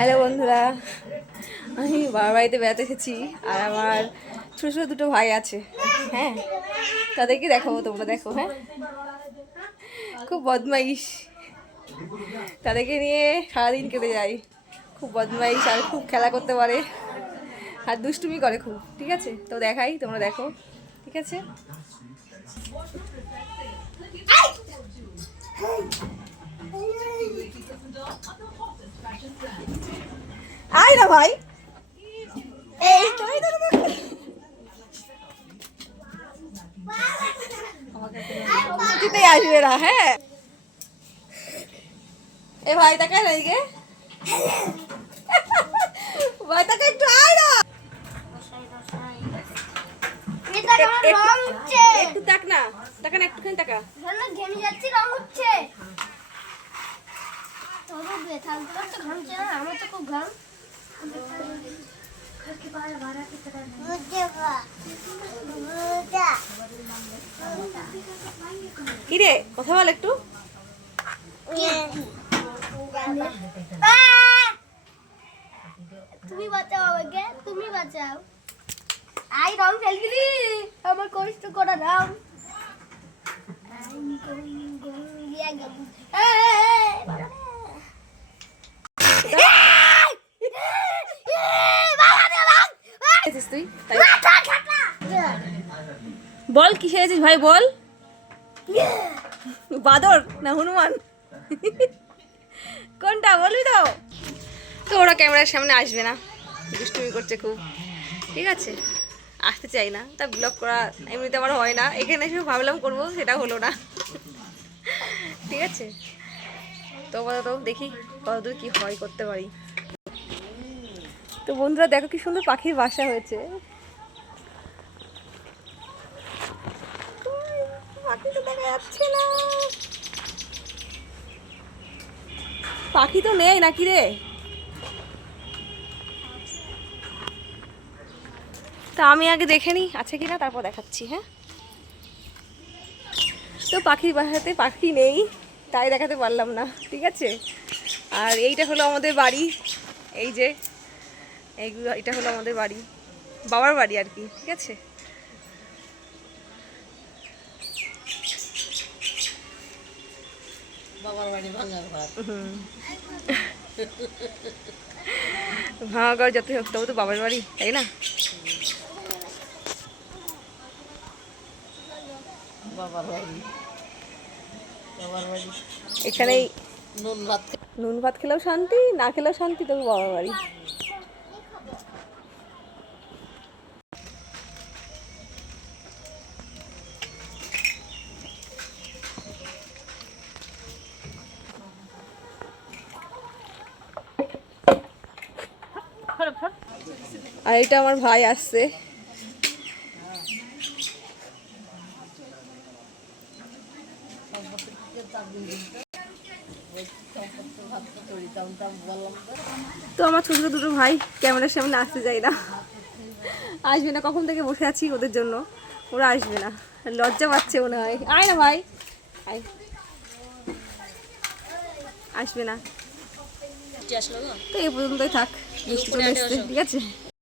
Hello বন্ধুরা। আমি বাবার বাড়িতে বেড়াতে এসেছি আর আমার ছোটো ছোটো দুটো ভাই আছে। হ্যাঁ তাদেরকে দেখাবো, তোমরা দেখো হ্যাঁ? খুব বদমাইশ। তাদেরকে নিয়ে সারাদিন কেটে যায়। খুব বদমাইশ আর খুব খেলা করতে পারে। আর দুষ্টুমি করে খুব, ঠিক আছে? তো দেখাই, তোমরা দেখো, ঠিক আছে? আয় না ভাই? এই। তো, এই তো, এই তো। কিছুতেই আসবে না হ্যাঁ? এ ভাই তাকে এদিকে। ভাই তাকে একটু আয় না। তাক না। তাকা না একটুখানি তাকা। ঘেমে যাচ্ছি রং হচ্ছে। তোরও ব্যথা তোমার তো ঘামছে না আমার তো খুব ঘাম। কি রে কথা বল একটু। তুমি বাঁচাও আমাকে, তুমি বাঁচাও। আই, রং ফেল দিলি। আমার কষ্ট করা দাও এসেছিস তুই? বল কিসে এসেছিস ভাই বল। বাদর না হনুমান? কোনটা বলবি তো? তো ওরা ক্যামেরার সামনে আসবে না। দুষ্টুমি করছে খুব। ঠিক আছে। আসতে চাই না। তা ব্লগ করা এমনিতে আমার হয় না। এখানে এসে ভাবলাম করব সেটা হলো না। ঠিক আছে। তো আপাতত দেখি কতদূর কি হয় করতে পারি। তো বন্ধুরা, দেখো কি সুন্দর পাখির বাসা হয়েছে। পাখি তো দেখা যাচ্ছে না। পাখি তো নেই নাকি রে? তা আমি আগে দেখে নিই, আছে কি না তারপর দেখাচ্ছি হ্যাঁ? তো পাখির বাসাতে পাখি নেই, তাই দেখাতে পারলাম না, ঠিক আছে? আর এইটা হলো আমাদের বাড়ি, এই যে এইগুলো এটা হলো আমাদের বাড়ি। বাবার বাড়ি আর কি ঠিক আছে? হুম। ভাঙা ঘর যতই হোক তবু তো বাবার বাড়ি তাই না? এখানেই নুন ভাত নুন ভাত খেলেও শান্তি না খেলেও শান্তি তবু বাবার বাড়ি। আর এটা আমার ভাই আসছে। তো আমার ছোট দুটো ভাই, ক্যামেরার সামনে আসতে চাই না। আসবে না, কখন থেকে বসে আছি ওদের জন্য। ওরা আসবে না। লজ্জা পাচ্ছে মনে হয়। আয় না ভাই। আয়। আসবে না। তো এই পর্যন্তই থাক। ঠিক আছে?